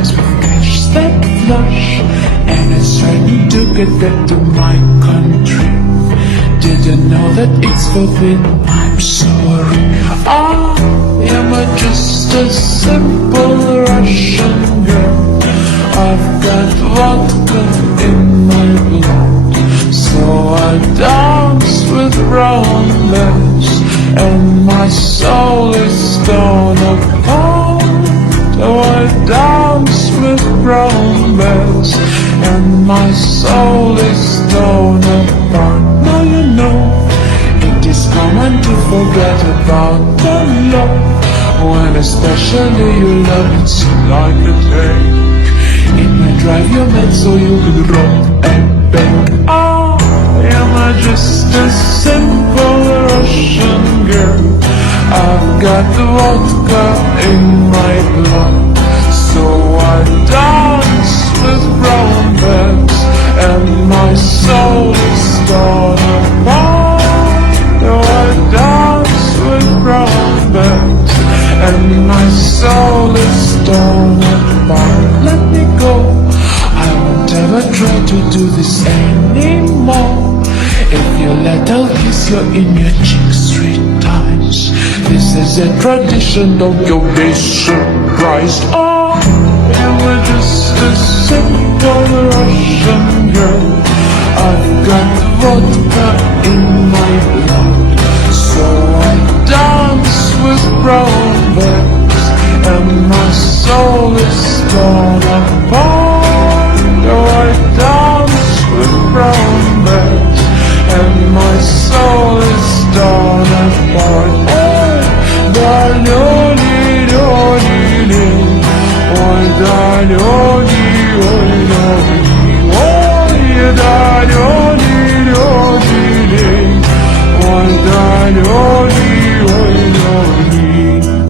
eyes with cash that flush, and it's trying to get back to my country. Didn't know that it's forbidden, I'm sorry. I am just a simple Russian girl. I've got vodka in my blood, so I dance with brown bells, and my soul is torn apart. So I dance with brown bells, and my soul is torn apart. Now you know it is common to forget about the love, when especially you love it so like a tank. It may drive you mad so you could rock and bang. I am just a simple Russian girl. I've got vodka in my blood, so I dance with brown bells, and my soul is torn apart. So I dance with brown bells, and my soul is torn apart. Let me go, I won't ever try to do this anymore. If you let out kiss, you're in your cheeks 3 times. This is a tradition, don't you be surprised. Oh, you were just a simple Russian girl. I've got vodka in my blood,